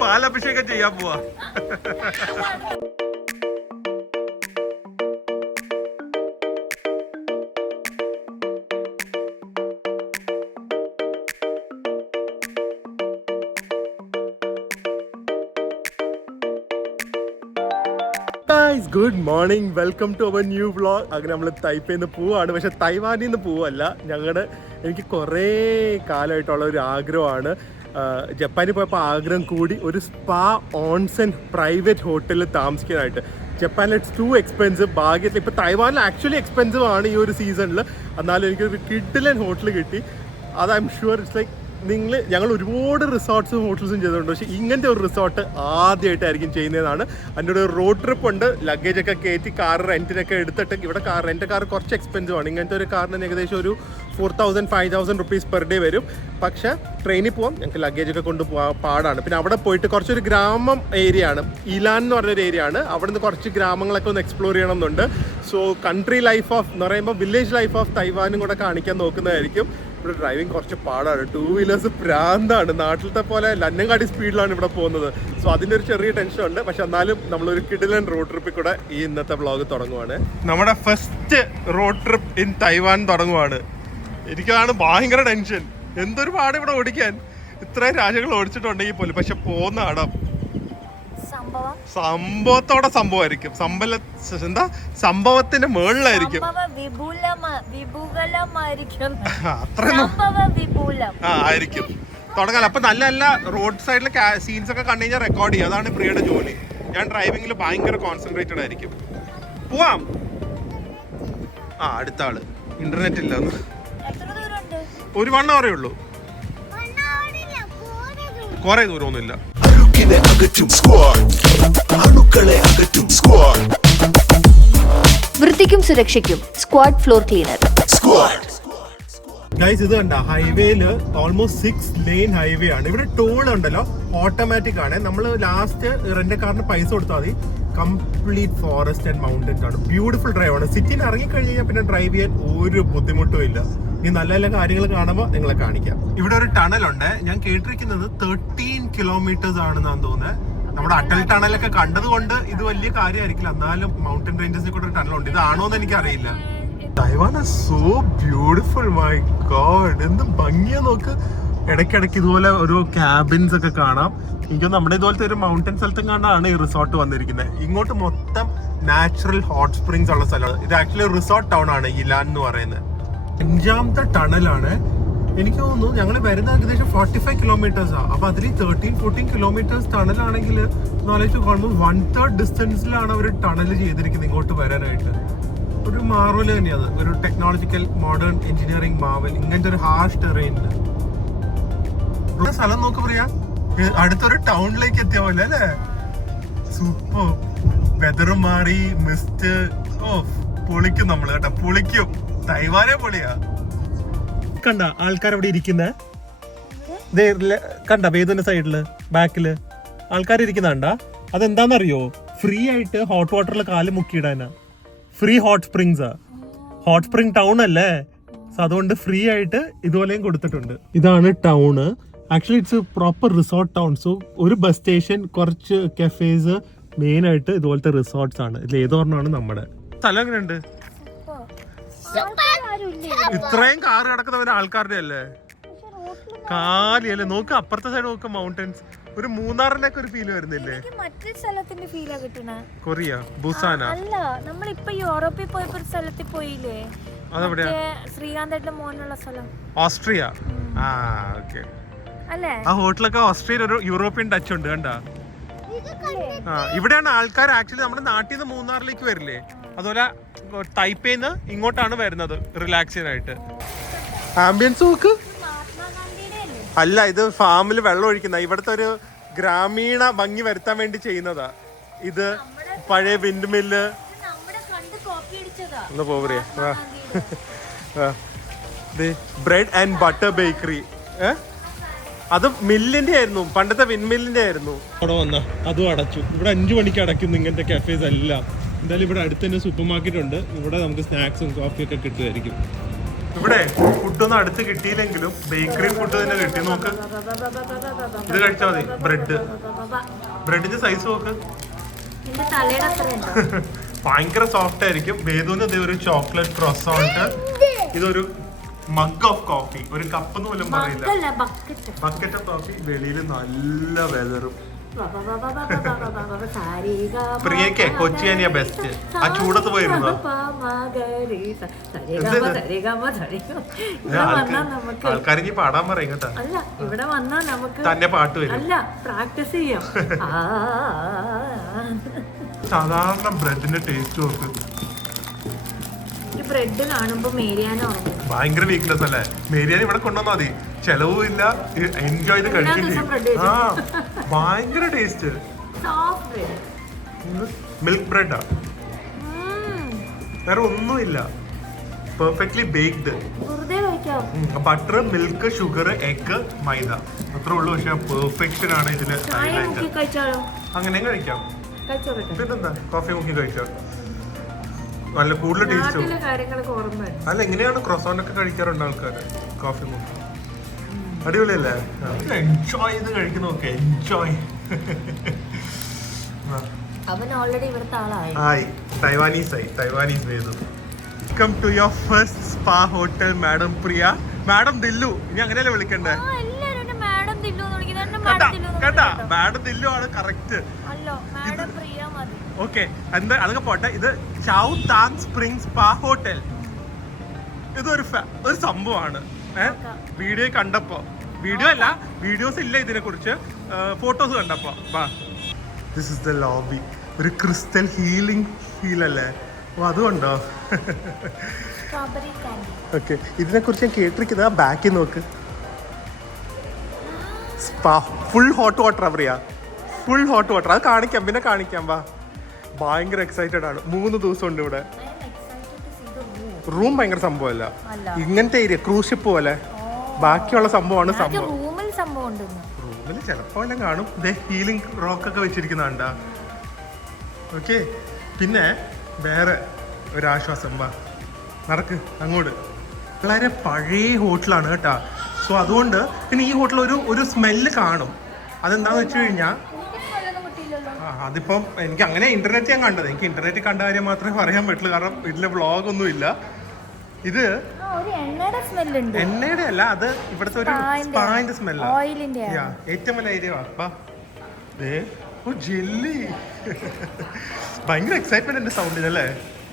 പാലഭിഷേകം ചെയ്യാൻ പോവാ. Good morning, welcome to our new vlog. അങ്ങനെ നമ്മൾ തൈപ്പയിൽ നിന്ന് പോവാണ്, പക്ഷെ തൈവാനിൽ നിന്ന് പോവല്ല. എനിക്ക് കുറേ കാലമായിട്ടുള്ള ഒരു ആഗ്രഹമാണ് ജപ്പാനിൽ പോയപ്പോൾ ആഗ്രഹം കൂടി ഒരു സ്പാ ഓൺസെൻ പ്രൈവറ്റ് ഹോട്ടലിൽ താമസിക്കാനായിട്ട്. ജപ്പാനിൽ ഇറ്റ്സ് ടു എക്സ്പെൻസീവ്. ഭാഗ്യത്തിൽ ഇപ്പോൾ തൈവാനിൽ ആക്ച്വലി എക്സ്പെൻസീവ് ആണ് ഈ ഒരു സീസണിൽ. എന്നാലും എനിക്കൊരു കിഡിലൻ ഹോട്ടൽ കിട്ടി. അത് I am sure it's like ഞങ്ങൾ ഒരുപാട് റിസോർട്ട്സും ഹോട്ടൽസും ചെയ്തിട്ടുണ്ട്, പക്ഷേ ഇങ്ങനത്തെ ഒരു റിസോർട്ട് ആദ്യമായിട്ടായിരിക്കും ചെയ്യുന്നതാണ്. അതിൻ്റെ ഒരു റോഡ് ട്രിപ്പ് ഉണ്ട്, ലഗേജൊക്കെ കയറ്റി കാർ റെൻറ്റിനൊക്കെ എടുത്തിട്ട്. ഇവിടെ റെൻ്റ് കാർ കുറച്ച് എക്സ്പെൻസീവ് ആണ്. ഇങ്ങനത്തെ ഒരു കാറിന് ഏകദേശം ഒരു 4,000-5,000 റുപ്പീസ് പെർ ഡേ വരും. പക്ഷേ ട്രെയിനിൽ പോകാം, ഞങ്ങൾക്ക് ലഗേജൊക്കെ കൊണ്ട് പാടാണ്. പിന്നെ അവിടെ പോയിട്ട് കുറച്ചൊരു ഗ്രാമം ഏരിയ ആണ്, ഇലാൻ എന്ന് പറഞ്ഞൊരു ഏരിയ ആണ്. അവിടെ നിന്ന് കുറച്ച് ഗ്രാമങ്ങളൊക്കെ ഒന്ന് എക്സ്പ്ലോർ ചെയ്യണമെന്നുണ്ട്. സോ കൺട്രി ലൈഫ് ഓഫ് എന്ന് പറയുമ്പോൾ വില്ലേജ് ലൈഫ് ഓഫ് തൈവാനും കൂടെ കാണിക്കാൻ നോക്കുന്നതായിരിക്കും. ഇവിടെ ഡ്രൈവിംഗ് കുറച്ച് പാടാണ്, 2 വീലേഴ്സ് പ്രാന്താണ്. നാട്ടിലത്തെ പോലെ ലന്നങ്കാടി സ്പീഡിലാണ് ഇവിടെ പോകുന്നത്. സോ അതിൻ്റെ ഒരു ചെറിയ ടെൻഷൻ ഉണ്ട്. പക്ഷെ എന്നാലും നമ്മളൊരു കിടിലൻ റോഡ് ട്രിപ്പിൽ കൂടെ ഈ ഇന്നത്തെ വ്ളോഗ് തുടങ്ങുവാണ്. നമ്മുടെ first road trip in Taiwan തുടങ്ങുവാണ്. എനിക്കാണ് ഭയങ്കര ടെൻഷൻ. എന്തൊരു പാട് ഇവിടെ ഓടിക്കാൻ. ഇത്രയും രാജ്യങ്ങൾ ഓടിച്ചിട്ടുണ്ടെങ്കിൽ പോലും. പക്ഷെ പോകുന്ന അടം സംഭവത്തോടെ സംഭവമായിരിക്കും. സംഭവത്തിന്റെ മേളിലായിരിക്കും. ആയിരിക്കും തുടങ്ങാൻ. അപ്പൊ നല്ല നല്ല റോഡ് സൈഡിലെ സീൻസ് ഒക്കെ കണ്ടു കഴിഞ്ഞാൽ റെക്കോർഡ് ചെയ്യും. അതാണ് പ്രിയയുടെ ജോലി. ഞാൻ ഡ്രൈവിംഗിൽ ഭയങ്കര കോൺസെൻട്രേറ്റഡ് ആയിരിക്കും. പോവാം. അടുത്ത ആള് ഇന്റർനെറ്റ് ഇല്ല. ഒരു 1 hour ഉള്ളൂ. കുറെ ദൂരമൊന്നുമില്ല. വൃത്തിക്കും സുരക്ഷയ്ക്കും സ്ക്വാഡ് ഫ്ലോർ ക്ലീനർ. ഗൈസ്, ഇത് കണ്ട ഹൈവേയില് ഓൾമോസ്റ്റ് 6 ലെയിൻ ഹൈവേ ആണ്. ഇവിടെ ടോൾ ഉണ്ടല്ലോ, ഓട്ടോമാറ്റിക് ആണ്. നമ്മൾ ലാസ്റ്റ് റെന്റ് കാറിന് പൈസ കൊടുത്താൽ മതി. കംപ്ലീറ്റ് ഫോറസ്റ്റ് ആൻഡ് മൗണ്ടൻസ് ആണ്. ബ്യൂട്ടിഫുൾ ഡ്രൈവ് ആണ്. സിറ്റിയിൽ ഇറങ്ങി കഴിഞ്ഞാൽ പിന്നെ ഡ്രൈവ് ചെയ്യാൻ ഒരു ബുദ്ധിമുട്ടും ഇല്ല. ഈ നല്ല നല്ല കാര്യങ്ങൾ കാണുമ്പോൾ നിങ്ങളെ കാണിക്കാം. ഇവിടെ ഒരു ടണലുണ്ട്. ഞാൻ കേട്ടിരിക്കുന്നത് 13 കിലോമീറ്റേഴ്സ് ആണെന്നാണ് തോന്നുന്നത്. നമ്മുടെ അട്ടൽ ടണലൊക്കെ കണ്ടതുകൊണ്ട് ഇത് വലിയ കാര്യമായിരിക്കില്ല. എന്നാലും മൗണ്ടൻ റേഞ്ചസിൽ കൂടെ ഒരു ടണലുണ്ട്. ഇതാണോന്ന് എനിക്കറിയില്ല. Taiwan is so beautiful. My God, എന്ത് ഭംഗിയാ നോക്ക്. ഇടയ്ക്കിടയ്ക്ക് ഇതുപോലെ ഒരു ക്യാബിൻസ് ഒക്കെ കാണാം. എനിക്ക് നമ്മുടെ ഇതുപോലത്തെ ഒരു മൗണ്ടൻ സ്ഥലത്തും കണ്ടാണ് ഈ റിസോർട്ട് വന്നിരിക്കുന്നത്. ഇങ്ങോട്ട് മൊത്തം നാച്ചുറൽ ഹോട്ട് സ്പ്രിങ്സ് ഉള്ള സ്ഥലമാണ്. ഇത് ആക്ച്വലി റിസോർട്ട് ടൗൺ ആണ് ഇലാൻ എന്ന് പറയുന്നത്. 5ാമത്തെ ടണലാണ്. എനിക്ക് തോന്നുന്നു ഞങ്ങൾ വരുന്ന ഏകദേശം 45 കിലോമീറ്റേഴ്സാ. അപ്പൊ അതിൽ 13-14 കിലോമീറ്റേഴ്സ് ടണലാണെങ്കിൽ ഓൾമോസ്റ്റ് 1/3 ഡിസ്റ്റൻസിലാണ് അവർ ടണൽ ചെയ്തിരിക്കുന്നത് ഇങ്ങോട്ട് വരാനായിട്ട്. ഒരു മാർവൽ തന്നെയാണ്, ഒരു ടെക്നോളജിക്കൽ മോഡേൺ എഞ്ചിനീയറിംഗ് മാവൽ. ഇങ്ങനത്തെ ഒരു ഹാർഷ് ടെറൈനില് സ്ഥലം നോക്ക് പറയാ. അടുത്തൊരു ടൗണിലേക്ക് എത്തിയ പോലെ അല്ലേ. സൂപ്പർ. വെതർ മാറി, മിസ്റ്റ്. പൊളിക്കും നമ്മള് കേട്ടോ, പൊളിക്കും. തൈവാനേ പൊളിയാ. കണ്ട ആൾക്കാർ അവിടെ ഇരിക്കുന്നേ, കണ്ട വേദന സൈഡില് ബാക്കില് ആൾക്കാർ ഇരിക്കുന്നുണ്ടാ. അതെന്താന്നറിയോ? ഫ്രീ ആയിട്ട് ഹോട്ട് വാട്ടറിൽ കാല് മുക്കിയിടാനാ. ഫ്രീ ഹോട്ട് സ്പ്രിങ്സാ. ഹോട്ട് സ്പ്രിംഗ് ടൗൺ അല്ലേ, സോ അതുകൊണ്ട് ഫ്രീ ആയിട്ട് ഇതുപോലെയും കൊടുത്തിട്ടുണ്ട്. ഇതാണ് town. Actually it's proper resort town. So ഒരു ബസ് സ്റ്റേഷൻ, കുറച്ച് കഫേസ്, മെയിൻ ആയിട്ട് ഇതുപോലത്തെ റിസോർട്ട്സ് ആണ്. ഇതിൽ ഏതോർണ്ണമാണ് നമ്മുടെ സ്ഥലം. എങ്ങനെയുണ്ട്? ഇത്രയും കാറ് കിടക്കുന്നവര് ആൾക്കാരുടെ അല്ലേ, കാലിയല്ലേ. നോക്ക് അപ്പുറത്തെ സൈഡ് നോക്ക്, മൗണ്ടൻസ്. ഒരു മൂന്നാറിലേക്ക് ഒരു ഫീൽ വരുന്നില്ലേ? മറ്റേ സ്ഥലത്തിന്റെ ഫീലാ കിട്ടുന്നേ. കൊറിയ, ബുസാന അല്ല, നമ്മളിപ്പോ യൂറോപ്പിൽ പോയപ്പോ ഒരു സ്ഥലത്തിൽ പോയില്ലേ? അതെവിടെയാ? ശ്രീകാന്തേട്ടന്റെ മോനുള്ള സ്ഥലം ഓസ്ട്രിയ. ഓക്കെ അല്ലേ? ആ ഹോട്ടലൊക്കെ ഓസ്ട്രിയയിൽ ഒരു യൂറോപ്യൻ ടച്ച് ഉണ്ട് കണ്ടാ. ഇവിടെയാണ് ആൾക്കാർ ആക്ച്വലി നമ്മുടെ നാട്ടിൽ നിന്ന് മൂന്നാറിലേക്ക് വരില്ലേ, അതുപോലെ ടൈപ്പേന്ന് ഇങ്ങോട്ടാണ് വരുന്നത് റിലാക്സ് ചെയ്യാനായിട്ട്. ആംബിയൻസ് നോക്ക്. അല്ല, ഇത് ഫാമിൽ വെള്ളം ഒഴിക്കുന്ന ഇവിടുത്തെ ഒരു ഗ്രാമീണ ഭംഗി വരുത്താൻ വേണ്ടി ചെയ്യുന്നതാ. ഇത് പഴയ വിൻഡ് മില്ല്. ഒന്ന് പോവറിയ ബ്രെഡ് ആൻഡ് ബട്ടർ ബേക്കറി. അത് മില്ലിന്റെ ആയിരുന്നു, പണ്ടത്തെ വിൻഡ് മില്ലിന്റെ ആയിരുന്നു. അവിടെ വന്ന അതും അടച്ചു. ഇവിടെ 5 മണിക്ക് അടയ്ക്കുന്നു ഇങ്ങനത്തെ കഫേസ് എല്ലാം. എന്തായാലും ഇവിടെ അടുത്ത് തന്നെ സൂപ്പർ മാർക്കറ്റ് ഉണ്ട്. ഇവിടെ നമുക്ക് സ്നാക്സും കോഫിയൊക്കെ കിട്ടുമായിരിക്കും. ഇവിടെ ഫുഡൊന്നും അടുത്ത് കിട്ടിയില്ലെങ്കിലും ബേക്കറി ഫുഡ് തന്നെ കിട്ടി. നോക്ക്, ഇത് കഴിച്ചാൽ മതി. ബ്രെഡിന്റെ സൈസ് നോക്ക്, ഭയങ്കര സോഫ്റ്റ് ആയിരിക്കും. വേദുവിന് ഇത് ഒരു ചോക്ലേറ്റ് ക്രോissant, ഇതൊരു മഗ് ഓഫ് കോഫി, ഒരു കപ്പ് എന്ന് പോലും പറയില്ല, ബക്കറ്റ് ഓഫ് കോഫി. വെളിയിൽ നല്ല വെതറും. പ്രിയക്ക് കൊച്ചിയാനിയ ബെസ്റ്റ്. ആ ചൂടത്ത് പോയിരുന്നു. ആൾക്കാർക്ക് പാടാൻ പറയും കേട്ടോ. അല്ല, ഇവിടെ വന്നാ നമുക്ക് തന്നെ പാട്ട് വരും. അല്ല, പ്രാക്ടീസ് ചെയ്യാം. സാധാരണ ബ്രെഡിന്റെ ടേസ്റ്റ് നോക്ക്. ബ്രെഡ് കാണുമ്പോ മേരിയാനോ ഭയങ്കര വീക്ക്നെസ് അല്ലേ? മേരിയാൻ ഇവിടെ കൊണ്ടുവന്നാ മതി, ചെലവും ഇല്ല, എൻജോയ് ചെയ്ത് കഴിക്കും. ആ, ഭയങ്കര ടേസ്റ്റ്. മിൽക്ക് ബ്രെഡാ, വേറെ ഒന്നുമില്ല. Perfectly baked. Butter, milk, sugar, egg, മൈദ, അത്രേ ഉള്ളൂ. പക്ഷെ പെർഫെക്ഷൻ ആണ് ഇതില്. അങ്ങനെയും കഴിക്കാം. പിന്നെന്താ, കോഫി മുക്കി കഴിക്കാം. നല്ല കൂടുതൽ ടേസ്റ്റ്. അല്ല, എങ്ങനെയാണ് ക്രോissant ഒക്കെ കഴിക്കാറുണ്ട് ആൾക്കാർ കോഫി മുക്കി? അടിപൊളിയല്ലേ? എൻജോയ് ചെയ്ത് കഴിക്കുന്ന നോക്കെ. എൻജോയ്. അവൻ ഓൾറെഡി ഇവിടുത്തെ ആളായി. ആയി, തൈവാനീസ് വേദു. Welcome to your first spa hotel madam Priya. Madam Dillu, ഇനി അങ്ങനെയല്ലേ വിളിക്കണ്ടേ? കേട്ടാ, മാഡം ദില്ലു ആണ് കറക്റ്റ്. ഓക്കെ, എന്താ അതൊക്കെ പോട്ടെ. ഇത് ചൗ താങ് സ്പ്രിംഗ് സ്പാ ഹോട്ടൽ. ഇതൊരു സംഭവമാണ്. വീഡിയോ കണ്ടപ്പോ, വീഡിയോ അല്ല, വീഡിയോസ് ഇല്ല ഇതിനെ കുറിച്ച്, ഫോട്ടോസ് കണ്ടപ്പോ. This is the lobby. ഒരു ക്രിസ്റ്റൽ ഹീലിംഗ് ഫീൽ അല്ലേ? ഓ, അതുകൊണ്ടോ? ഓക്കെ, ഇതിനെ കുറിച്ച് ഞാൻ കേട്ടിരിക്കുന്നത്. ബാക്കിൽ നോക്ക്, സ്പാ ഫുൾ ഹോട്ട് വാട്ടർ. പറയാ ഫുൾ ഹോട്ട് വാട്ടർ. അത് കാണിക്കാം, പിന്നെ കാണിക്കാം. വാ, ഭയങ്കര എക്സൈറ്റഡ് ആണ്. 3 ദിവസം ഉണ്ട് ഇവിടെ. റൂം ഭയങ്കര സംഭവമല്ല, ഇങ്ങനത്തെ ഏരിയ ക്രൂസ് ഷിപ്പ് പോലെ. ബാക്കിയുള്ള സംഭവമാണ് സംഭവം. റൂമിൽ ചിലപ്പോ എല്ലാം കാണും. ഹീലിംഗ് റോക്ക് ഒക്കെ വെച്ചിരിക്കുന്നുണ്ടാ. ഓക്കെ, പിന്നെ വേറെ ഒരാശ്വാസം. വാ, നടക്ക് അങ്ങോട്ട്. വളരെ പഴയ ഹോട്ടലാണ് കേട്ടാ. സോ അതുകൊണ്ട് പിന്നെ ഈ ഹോട്ടൽ ഒരു സ്മെല്ല് കാണും. അതെന്താന്ന് വെച്ച് കഴിഞ്ഞാൽ, അതിപ്പം എനിക്ക് അങ്ങനെ ഇന്റർനെറ്റ് ഞാൻ കണ്ടത്. എനിക്ക് ഇന്റർനെറ്റ് കണ്ട കാര്യം മാത്രമേ പറയാൻ പറ്റുള്ളൂ, കാരണം വീട്ടിലെ വ്ളോഗ് ഒന്നും ഇല്ല. ഇത് എണ്ണയുടെ അല്ല, അത് ഇവിടുത്തെ ഒരു സ്പാന്റെ സ്മെല്ലാണ്. ഏറ്റവും വലിയ ഏരിയ. ജെല്ലി. ഭയങ്കര എക്സൈറ്റ്മെന്റ് എന്റെ സൗണ്ടിനല്ലേ?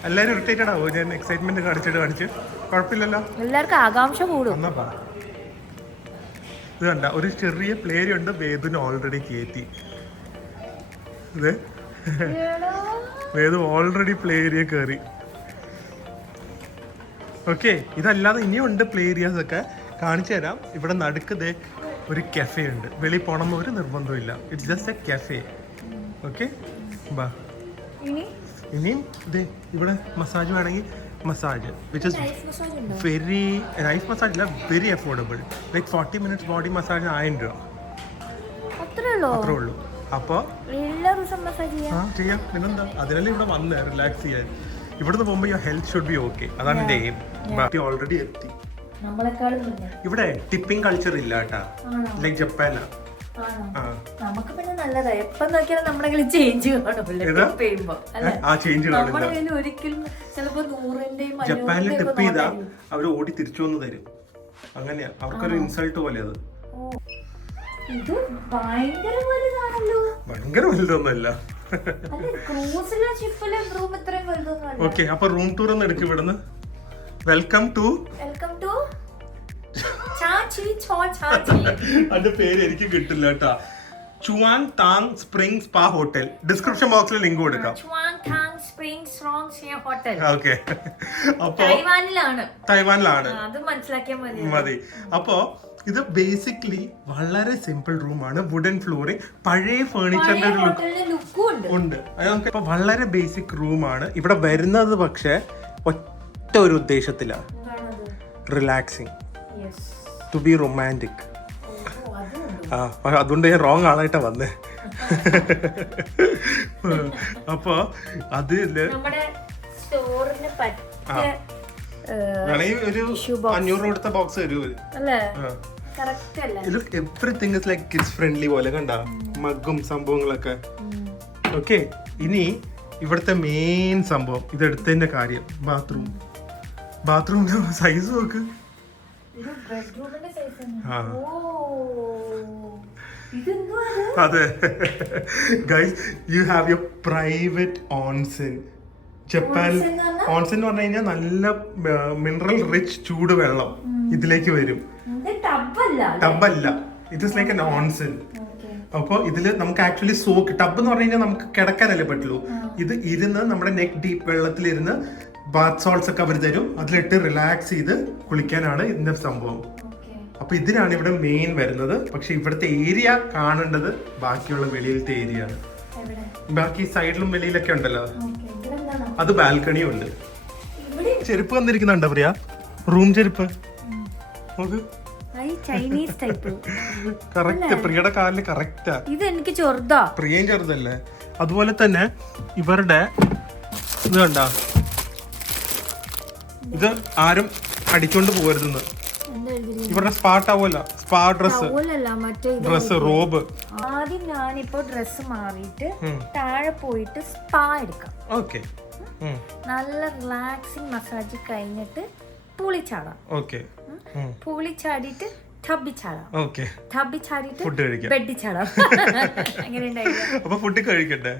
എല്ലാരും ഇറിറ്റേറ്റഡ് ആവോ ഞാൻ എക്സൈറ്റ്മെന്റ് കാണിച്ച്? കുഴപ്പമില്ലല്ലോ, എല്ലാവർക്കും ആകാംക്ഷ കൂടും. ഇത് കണ്ട, ഒരു ചെറിയ പ്ലേ ഏരിയ ഉണ്ട്. വേദുവിന് ഓൾറെഡി കയറ്റി. വേദു ഓൾറെഡി പ്ലേ ഏരിയ കയറി. ഓക്കെ, ഇതല്ലാതെ ഇനിയും ഉണ്ട് പ്ലേ ഏരിയാസ് ഒക്കെ, കാണിച്ചു തരാം. ഇവിടെ നടുക്ക് ഒരു കഫേ ഉണ്ട്. വെളിയിൽ പോകണമെന്ന് ഒരു നിർബന്ധമില്ല. It's just a cafe. Okay, ബാ. ഇനിയും ഇവിടെ മസാജ് വേണമെങ്കിൽ massage, which is very nice massage. അല്ല, very affordable. Like 40 minutes body massage 1000 രൂപ അത്രേ ഉള്ളൂ. അപ്പൊ ചെയ്യാം. പിന്നെന്താ, അതിനല്ലേ ഇവിടെ വന്ന് റിലാക്സ് ചെയ്യാൻ. ഇവിടുന്ന് പോകുമ്പോ your health should be okay. അതാണ് എന്റെ എയിം. ഓൾറെഡി എത്തി. ഇവിടെ ടിപ്പിംഗ് കൾച്ചർ ഇല്ല കേട്ടാ, ലൈക്ക് ജപ്പാനാ. നമുക്ക് പിന്നെ നല്ലതാ. എപ്പം നോക്കിയാലും നമ്മുടെ കയ്യിൽ ചേഞ്ച് ഒരിക്കലും ചിലപ്പോ 100-ന്റെയും ജപ്പാനിൽ ടിപ്പ് ചെയ്താ അവര് ഓടി തിരിച്ചു വന്ന് തരും. അങ്ങനെയാ, അവർക്കൊരു ഇൻസൾട്ട് പോലെ അത്. ഭയങ്കര വലുതൊന്നുമല്ല. ഓക്കെ, അപ്പൊ റൂം ടൂർ ഒന്ന് എടുക്കും ഇവിടുന്ന്. വെൽക്കം ടു അതിന്റെ പേര് എനിക്ക് കിട്ടില്ല കേട്ടാ. ചുവാങ് താങ് സ്പ്രിംഗ് സ്പാ ഹോട്ടൽ. ഡിസ്ക്രിപ്ഷൻ ബോക്സിൽ ലിങ്ക് കൊടുക്കാം. ഓക്കെ, അപ്പൊ തൈവാനിലാണ്. മതി. അപ്പോ ഇത് ബേസിക്കലി വളരെ സിമ്പിൾ റൂമാണ്. വുഡൻ ഫ്ലോറിംഗ്, പഴയ ഫേർണിച്ചറിന്റെ ഒരു ലുക്ക് ഉണ്ട്. ഇപ്പൊ വളരെ ബേസിക് റൂമാണ്. ഇവിടെ വരുന്നത് പക്ഷെ ഒറ്റ ഒരു ഉദ്ദേശത്തിലാണ്, റിലാക്സിങ്, ടു ബി റൊമാൻറ്റിക്. അതുകൊണ്ട് ഞാൻ റോങ് ആളായിട്ടാ വന്നേ. അപ്പൊ അതില് നമ്മുടെ സ്റ്റോറിന് പറ്റിയ വേണമെങ്കിൽ ഒരു 500 കൊടുത്ത ബോക്സ് വരും അല്ലേ കറക്റ്റ് അല്ലേ everything is like kids friendly പോലെ കണ്ട മഗ്ഗും സംഭവങ്ങളൊക്കെ. ഓക്കെ, ഇനി ഇവിടുത്തെ മെയിൻ സംഭവം ഇതെടുത്തതിന്റെ കാര്യം ബാത്റൂമിന്റെ സൈസ് നോക്ക്. അതെ guys, you have your private Onsen. Japan Onsen എന്ന് പറഞ്ഞു കഴിഞ്ഞാൽ നല്ല മിനറൽ റിച്ച് ചൂട് വെള്ളം ഇതിലേക്ക് വരും. ടബല്ല, it is like an onsen. അപ്പോൾ ഇതില് നമുക്ക് ആക്ച്വലി സോക്ക്, ടബ് എന്ന് പറഞ്ഞു കഴിഞ്ഞാൽ നമുക്ക് കിടക്കാനല്ലേ പറ്റുള്ളൂ. ഇത് ഇരുന്ന് നമ്മുടെ നെക്ക് ഡീപ്പ് വെള്ളത്തിലിരുന്ന് ബാത്ത് സോൾട്ട്സ് ഒക്കെ അവർ തരും, അതിലിട്ട് റിലാക്സ് ചെയ്ത് കുളിക്കാനാണ് ഇതിന്റെ സംഭവം. അപ്പൊ ഇതിനാണ് ഇവിടെ മെയിൻ വരുന്നത്. പക്ഷെ ഇവിടുത്തെ ഏരിയ കാണേണ്ടത് ബാക്കിയുള്ള വെളിയിലത്തെ ഏരിയ ആണ്. ബാക്കി സൈഡിലും വെളിയിലൊക്കെ ഉണ്ടല്ലോ, അത് ബാൽക്കണിയും ഉണ്ട്. ചെരുപ്പ് വന്നിരിക്കുന്നുണ്ടോ പ്രിയ? റൂം ചെരുപ്പ് നോക്ക്, ചൈനീസ് ടൈപ്പ്. കറക്റ്റ്, പ്രിയയുടെ കാലില് കറക്റ്റാ. ഇത് എനിക്ക് ചെറുതാ, പ്രിയയും ചെറുതല്ലേ. അതുപോലെ തന്നെ ഇവരുടെ ഇത് കണ്ട, ഇത് ആരും അടിച്ചോണ്ട് പോകരുതെന്ന്. ഇവരുടെ സ്പാ ടവല, സ്പാ ഡ്രസ്, റോബ്. ആദ്യം ഞാനിപ്പോ ഡ്രസ് മാറിയിട്ട് താഴെ പോയിട്ട് സ്പാ എടുക്കാം. ഓക്കെ, നല്ല റിലാക്സിങ് മസാജ് കഴിഞ്ഞിട്ട് പൂളിച്ചാടാം. ഓക്കെ, പൂളിച്ചാടിയിട്ട് ടബി ചാടാം. ഓക്കെ, ടബി ചാടിയിട്ട് ഫുഡ് കഴിക്കാം, ബെഡി ചാടാം. അങ്ങനെ അപ്പൊ ഫുഡ് കഴിക്കണ്ടേ?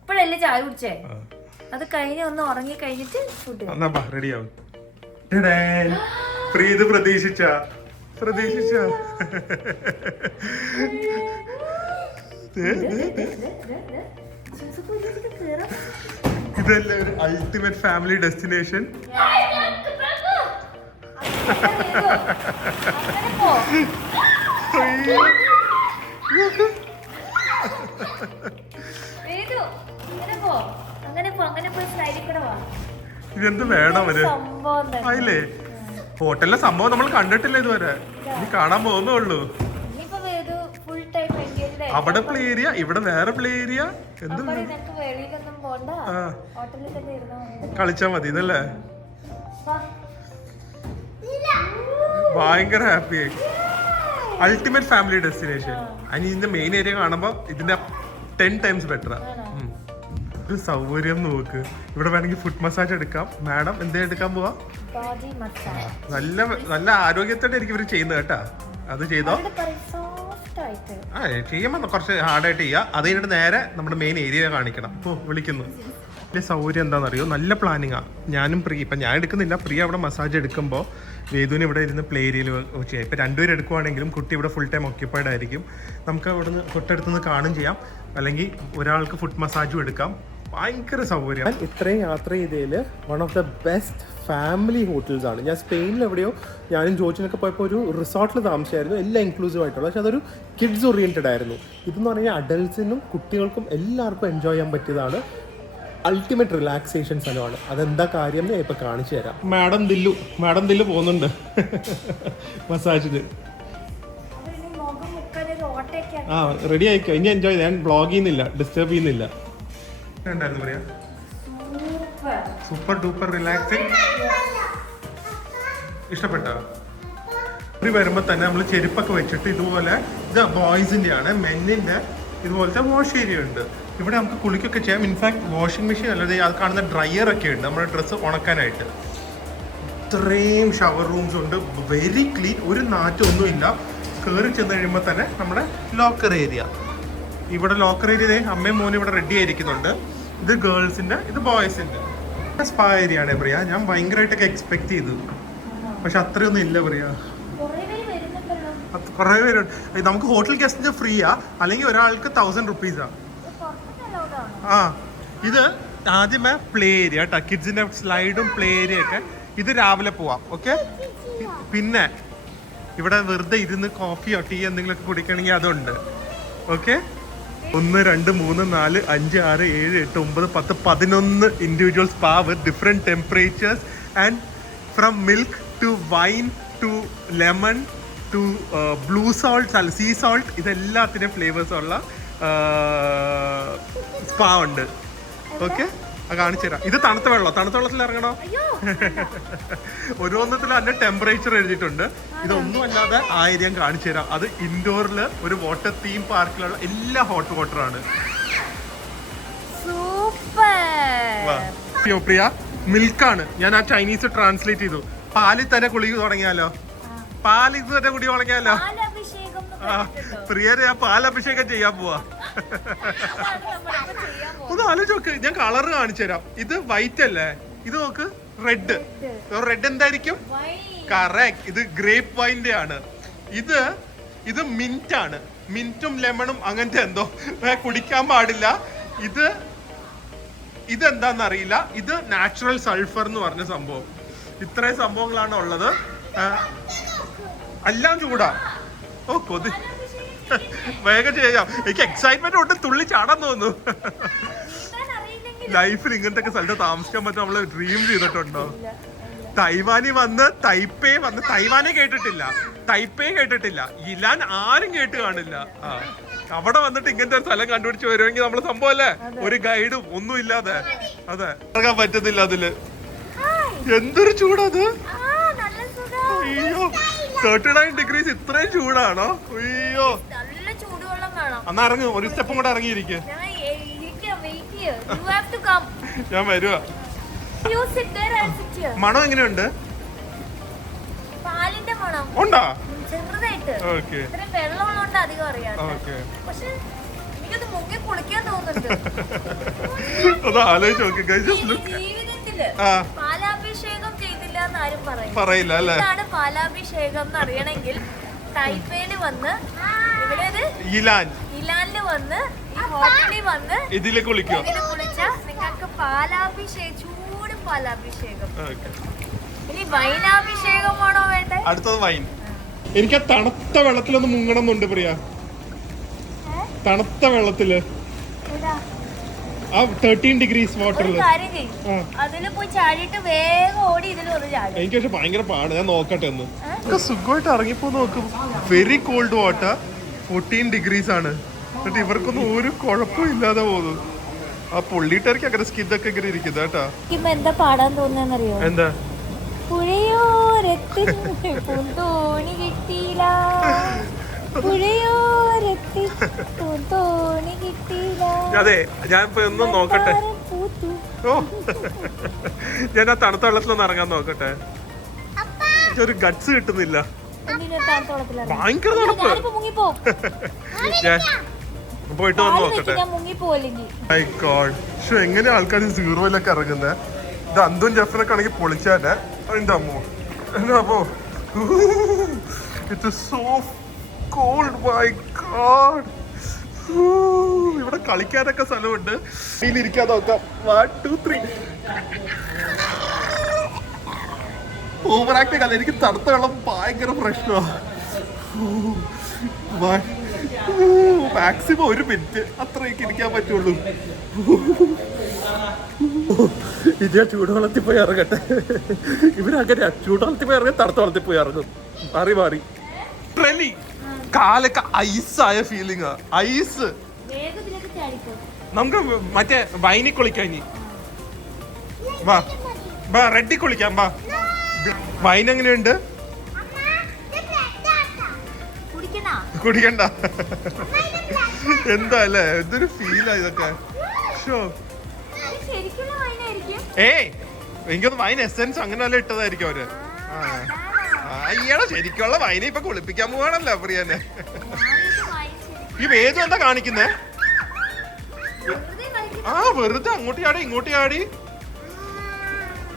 ഇപ്പോഴല്ലേ ചായ കുടിച്ചേ, അത് കഴിഞ്ഞ് ഒന്ന് ഉറങ്ങി കഴിഞ്ഞിട്ട് ഫുഡ് റെഡിയാവും. പ്രീത് പ്രതീക്ഷിച്ച ഇതല്ലേ ഒരു അൾട്ടിമേറ്റ് ഫാമിലി ഡെസ്റ്റിനേഷൻ. ഇതെന്ത് വേണം അവര്? അതില്ലേ ഹോട്ടലിലെ സംഭവം നമ്മൾ കണ്ടിട്ടില്ല ഇതുവരെ, ഇനി കാണാൻ പോകുന്നേ ഉള്ളൂ. അവിടെ പ്ലേ ഏരിയ, ഇവിടെ വേറെ പ്ലേ ഏരിയ. എന്ത് കളിച്ചാ മതി ഇതല്ലേ. ഭയങ്കര ഹാപ്പി ആയി. Ultimate family destination. അതിന് ഇതിന്റെ മെയിൻ ഏരിയ കാണുമ്പോ ഇതിന്റെ 10 ടൈംസ് ബെറ്ററാ. ഒരു സൗകര്യം നോക്ക്. ഇവിടെ വേണമെങ്കിൽ ഫുഡ് മസാജ് എടുക്കാം. മാഡം എന്തേ എടുക്കാൻ പോവാ? നല്ല നല്ല ആരോഗ്യത്തോടെ ആയിരിക്കും ഇവര് ചെയ്യുന്നത് കേട്ടാ. അത് ചെയ്തോ, ചെയ്യുമ്പോ കുറച്ച് ഹാർഡായിട്ട് ചെയ്യാം. അത് കഴിഞ്ഞിട്ട് നേരെ നമ്മുടെ മെയിൻ ഏരിയ കാണിക്കണം. ഇപ്പോൾ വിളിക്കുന്നു. വലിയ സൗകര്യം എന്താണെന്നറിയോ, നല്ല പ്ലാനിങ്ങാ. ഞാനും ഇപ്പം ഞാൻ എടുക്കുന്നില്ല, പ്രിയ അവിടെ മസാജ് എടുക്കുമ്പോൾ വേദുവിന് ഇവിടെ ഇരുന്ന് പ്ലേ ഏരിയയിൽ ചെയ്യാം. ഇപ്പം രണ്ടുപേരും എടുക്കുവാണെങ്കിലും കുട്ടി ഇവിടെ ഫുൾ ടൈം ഓക്യുപ്പൈഡ് ആയിരിക്കും. നമുക്ക് അവിടെ നിന്ന് തൊട്ടടുത്തുനിന്ന് കാണും ചെയ്യാം, അല്ലെങ്കിൽ ഒരാൾക്ക് ഫുഡ് മസാജും എടുക്കാം. ഭയങ്കര സൗകര്യം. ഇത്രയും യാത്ര ചെയ്തതിൽ one of the best family hotels ആണ്. ഞാൻ സ്പെയിനിൽ എവിടെയോ ഞാനും ജോർജിനൊക്കെ പോയപ്പോൾ ഒരു റിസോർട്ടിൽ താമസിച്ചായിരുന്നു, എല്ലാം ഇൻക്ലൂസീവ് ആയിട്ടുള്ള. പക്ഷെ അതൊരു കിഡ്സ് ഓറിയൻറ്റഡ് ആയിരുന്നു. ഇതെന്ന് പറഞ്ഞാൽ അഡൽട്സിനും കുട്ടികൾക്കും എല്ലാവർക്കും എൻജോയ് ചെയ്യാൻ പറ്റിയതാണ്. അൾട്ടിമേറ്റ് റിലാക്സേഷൻ സ്ഥലമാണ്. അതെന്താ കാര്യം എന്ന് ഇപ്പം കാണിച്ചു തരാം. മാഡം ദില്ലു പോകുന്നുണ്ട് മസാജിന്. ആ റെഡി ആയിക്കോ, ഇനി എൻജോയ് ചെയ്യാൻ. ബ്ലോഗ് ചെയ്യുന്നില്ല, ഡിസ്റ്റർബ് ചെയ്യുന്നില്ല. എന്തായിരുന്നു പറയാ, സൂപ്പർ ഡൂപ്പർ റിലാക്സിങ്. ഇഷ്ടപ്പെട്ടോ? വരുമ്പോൾ തന്നെ നമ്മൾ ചെരുപ്പൊക്കെ വെച്ചിട്ട് ഇതുപോലെ, ഇത് ബോയ്സിൻ്റെ ആണ്, മെന്നിൻ്റെ ഇതുപോലത്തെ വാഷ് ഏരിയ ഉണ്ട്. ഇവിടെ നമുക്ക് കുളിക്കൊക്കെ ചെയ്യാം. ഇൻഫാക്ട് വാഷിംഗ് മെഷീൻ അല്ലാതെ അത് കാണുന്ന ഡ്രയർ ഒക്കെ ഉണ്ട് നമ്മുടെ ഡ്രസ്സ് ഉണക്കാനായിട്ട്. ഇത്രയും ഷവർ റൂംസ് ഉണ്ട്, വെരി ക്ലീൻ, ഒരു നാറ്റൊന്നും ഇല്ല. കയറി ചെന്ന് കഴിയുമ്പോൾ തന്നെ നമ്മുടെ ലോക്കർ ഏരിയ. ഇവിടെ ലോക്കർ ഏരിയ അമ്മയും മോനും ഇവിടെ റെഡി ആയിരിക്കുന്നുണ്ട്. ഇത് ഗേൾസിൻ്റെ, ഇത് ബോയ്സിൻ്റെ. സ്പാ ഏരിയ ആണ് പ്രിയ. ഞാൻ ഭയങ്കരമായിട്ടൊക്കെ എക്സ്പെക്ട് ചെയ്തു, പക്ഷെ അത്രയൊന്നും ഇല്ല പ്രിയ. കുറേ പേരുണ്ട്. നമുക്ക് ഹോട്ടൽ ഗസ്റ്റിന് ഫ്രീയാ, അല്ലെങ്കിൽ ഒരാൾക്ക് 1000 റുപ്പീസാ. ആ ഇത് ആദ്യമേ പ്ലേ ഏരിയ കേട്ടോ, കിഡ്സിന്റെ സ്ലൈഡും പ്ലേ ഏരിയ ഒക്കെ. ഇത് രാവിലെ പോവാം. ഓക്കെ, പിന്നെ ഇവിടെ വെറുതെ ഇരുന്ന് കോഫിയോ ടീ എന്തെങ്കിലുമൊക്കെ കുടിക്കണമെങ്കിൽ അതുണ്ട്. Okay, 1 2 3 4 5 6 7 8 9 10 11 individual spa with different temperatures and from milk to wine to lemon to blue salt, sea salt, ഇതെല്ലാത്തിൻ്റെയും ഫ്ലേവേഴ്സ് ഉള്ള സ്പാ ഉണ്ട്. ഓക്കെ, കാണിച്ചു തരാം. ഇത് തണുത്ത വെള്ളത്തിൽ ഇറങ്ങണോ? ഓരോന്നത്തിലും അതിന്റെ ടെമ്പറേച്ചർ എഴുതിയിട്ടുണ്ട്. ഇതൊന്നും അല്ലാതെ 1000 ഞാൻ കാണിച്ചു തരാം. അത് ഇൻഡോറില് ഒരു വാട്ടർ തീം പാർക്കിലുള്ള എല്ലാ ഹോട്ട് വാട്ടറാണ്. പ്രിയ, മിൽക്കാണ്. ഞാൻ ആ ചൈനീസ് ട്രാൻസ്ലേറ്റ് ചെയ്തു. പാലിൽ തന്നെ കുളി തുടങ്ങിയാലോ? പാലിൽ തന്നെ കുടി തുടങ്ങിയാലോ? പ്രിയരെ ആ പാലഭിഷേകം ചെയ്യാൻ പോവാ. ഒന്ന് ആലോചിച്ച് നോക്ക്. ഞാൻ കളർ കാണിച്ചു തരാം. ഇത് വൈറ്റ് അല്ലേ? ഇത് നോക്ക്, റെഡ് എന്തായിരിക്കും? കറക്റ്റ്, ഇത് ഗ്രേപ്പ് വൈൻ്റെ ആണ്. ഇത് മിന്റ് ആണ്. മിന്റും ലെമണും അങ്ങനത്തെ എന്തോ, കുടിക്കാൻ പാടില്ല. ഇതെന്താന്ന് അറിയില്ല. ഇത് നാച്ചുറൽ സൾഫർ എന്ന് പറഞ്ഞ സംഭവം. ഇത്രയും സംഭവങ്ങളാണ് ഉള്ളത്. എല്ലാം ചൂടാ. ഓ കൊതി, വേഗം ചെയ്യാം. എനിക്ക് എക്സൈറ്റ്മെന്റ് കൊണ്ട് തുള്ളി ചാടാൻ തോന്നുന്നു. ലൈഫിൽ ഇങ്ങനത്തെ സ്ഥലത്ത് താമസിക്കാൻ പറ്റും നമ്മള് ഡ്രീം ചെയ്തിട്ടുണ്ടോ? തൈവാനിൽ വന്ന് തൈവാനെ കേട്ടിട്ടില്ല, തൈപ്പേ കേട്ടിട്ടില്ല, ഇലാൻ ആരും കേട്ട് കാണില്ല. അവിടെ വന്നിട്ട് ഇങ്ങനത്തെ ഒരു സ്ഥലം കണ്ടുപിടിച്ച് വരുമെങ്കിൽ നമ്മള് സംഭവം അല്ലേ? ഒരു ഗൈഡും ഒന്നും ഇല്ലാതെ. അതെ, ഇറങ്ങാൻ പറ്റുന്നില്ല അതില്. എന്തൊരു ചൂടത്! അയ്യോ, 39 ഡിഗ്രീസ് ഇത്രയും ചൂടാണോ? അയ്യോ, എന്നാ ഇറങ്ങു, ഒരു സ്റ്റെപ്പും കൂടെ ഇറങ്ങിയിരിക്കെ. ഞാൻ വരുവാ. മണം എങ്ങനെയുണ്ട്? ഉണ്ടോ? ഓക്കെ, അത് ആലോചിച്ച് നോക്കി. പാലാഭിഷേകം ചെയ്തില്ല എന്നാരും പറയില്ല അല്ലേ? പാലാഭിഷേകം എന്ന് അറിയണമെങ്കിൽ തൈപ്പേയില് വന്ന്, ഇലാനില് വന്ന്, ഈ ഹോട്ടലിൽ വന്ന് ഇതില് കുളിച്ചാ നിങ്ങൾക്ക് പാലാഭിഷേകം, ചൂട് പാലാഭിഷേകം. ഇനി വൈനാഭിഷേകമാണോ വേണ്ടേ? അടുത്തത് വൈൻ. എനിക്ക് ആ തണുത്ത വെള്ളത്തിലൊന്ന് മുങ്ങണം എന്നുണ്ട് പ്രിയ. തണുത്ത വെള്ളത്തില് ആ 13 ഡിഗ്രീസ് വാട്ടറിൽ അതില് പോയി ചാടിയിട്ട് വേഗം ഓടി ഇതിലൊന്ന് ചാടി. എനിക്ക് പക്ഷെ ഭയങ്കര പാട്. ഞാൻ നോക്കട്ടെ ഒന്ന്. സുഖമായിട്ട് ഇറങ്ങിപ്പോ നോക്കും. വെരി കോൾഡ് വാട്ടർ, 14 ഡിഗ്രീസ് ആണ്. എന്നിട്ട് ഇവർക്കൊന്നും ഒരു കുഴപ്പവും ഇല്ലാതെ പോകുന്നു. ആ പൊള്ളിയിട്ടായിരിക്കും അങ്ങനെ സ്കിന്നൊക്കെ ഇങ്ങനെ ഇരിക്കുന്നത് കേട്ടാ. എന്താ പാടാൻ തോന്നുന്നറിയോ? എന്താ? പുഴയോരത്തിൽ പൂന്തോണി കിട്ടിയില്ല, പുഴയോരത്തിൽ പൂന്തോണി കിട്ടിയില്ല. അതെ, ഞാൻ ഇപ്പൊ ഒന്നും നോക്കട്ടെ. ഓ, ഞാൻ ആ തണുത്ത വെള്ളത്തിലൊന്ന് ഇറങ്ങാൻ നോക്കട്ടെ. ഒരു ഗട്സ് കിട്ടുന്നില്ല. ഭയങ്കര തണുപ്പ്. പോയിട്ട് വന്ന് നോക്കട്ടെ. പക്ഷെ എങ്ങനെ ആൾക്കാർ സീറോയിലൊക്കെ ഇറങ്ങുന്നത്? ഇത് അന്തും ജഫറിനൊക്കെ ആണെങ്കിൽ പൊളിച്ചാലേ. അതിന്റെ അമ്മോ, അപ്പോ it so cold. My god, ഇവിടെ കളിക്കാനൊക്കെ സ്ഥലമുണ്ട്. ഇതിലിരിക്കാൻ നോക്കാം. 1 2 3. ഓവർ ആക്ടിങ് അല്ല, എനിക്ക് തണുത്ത വെള്ളം ഭയങ്കര പ്രശ്നമാണ്. മാക്സിമം 1 മിനിറ്റ് അത്രയൊക്കെ ഇരിക്കാൻ പറ്റുള്ളൂ. ഇത് ഞാൻ ചൂടുവെള്ളത്തിൽ പോയി ഇറങ്ങട്ടെ. ഇവരങ്ങനെ ചൂടുവെള്ളത്തിൽ പോയി ഇറങ്ങി തണുത്ത വെള്ളത്തിൽ പോയി ഇറങ്ങും. മാറി കാലൊക്കെ ഐസായ ഫീലിംഗ്. ഐസ്. നമുക്ക് മറ്റേ വൈനി കുളിക്കാം. ഇനി വാ റെഡി കുളിക്കാം. വാ. വൈൻ എങ്ങനെയുണ്ട്? കുടിക്കണ്ട. എന്താ അല്ലേ, എന്തൊരു ഫീലാ ഇതൊക്കെ. ഏയ്, എനിക്കൊന്ന് വൈൻ എസെൻസ് അങ്ങനെ വല്ല ഇട്ടതായിരിക്കും അവര്. അയ്യടാ, ശരിക്കുള്ള വൈനെ ഇപ്പൊ കുളിപ്പിക്കാൻ പോവാണല്ലോ പ്രിയനെ. ഈ വേദം എന്താ കാണിക്കുന്നേ? വെറുതെ അങ്ങോട്ട് ചാടി ഇങ്ങോട്ട് ചാടി.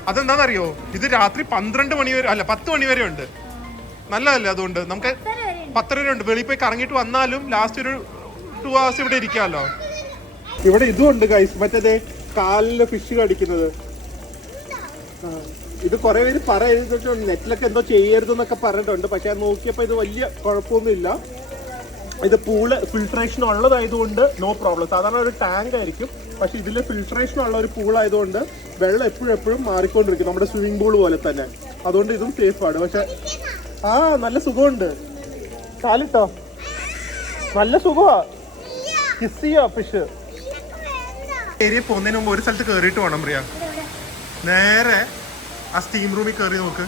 അതെന്താന്നറിയോ? ഇത് രാത്രി 12 മണി വരെ, അല്ല 10 മണി വരെ ഉണ്ട്. നല്ലതല്ലേ? അതുകൊണ്ട് നമുക്ക് 10 വരെ ഉണ്ട്. വെളിയിൽ പോയി കറങ്ങിട്ട് വന്നാലും ലാസ്റ്റ് ഒരു 2 hours ഇവിടെ ഇരിക്കാമല്ലോ. ഇവിടെ ഇതും ഉണ്ട് ഗൈസ്, മറ്റേ കാലില് ഫിഷ് കടിക്കുന്നത്. ഇത് കുറെ പേര് പറയുന്നത് നെറ്റിലൊക്കെ എന്തോ ചെയ്യരുതെന്നൊക്കെ പറഞ്ഞിട്ടുണ്ട്. പക്ഷെ നോക്കിയപ്പോ ഇത് വലിയ കുഴപ്പമൊന്നുമില്ല. ഇത് പൂള് ഫിൽട്രേഷൻ ഉള്ളതായതുകൊണ്ട് നോ പ്രോബ്ലം. സാധാരണ ഒരു ടാങ്ക് ആയിരിക്കും, പക്ഷെ ഇതിൽ ഫിൽട്രേഷൻ ഉള്ള ഒരു പൂൾ ആയതുകൊണ്ട് വെള്ളം എപ്പോഴും മാറിക്കൊണ്ടിരിക്കും, നമ്മുടെ സ്വിമ്മിംഗ് പൂൾ പോലെ തന്നെ. അതുകൊണ്ട് ഇതും സേഫാണ്. പക്ഷെ നല്ല സുഖമുണ്ട്. കാലിട്ടോ, നല്ല സുഖമാ. കിസ് ചെയ്യാ ഫിഷ്. ഏരിയ പോകുന്നതിന് മുമ്പ് ഒരു സ്ഥലത്ത് കയറിയിട്ട് വേണം പ്രിയ. നേരെ ആ സ്റ്റീം റൂമിൽ കയറി നോക്ക്.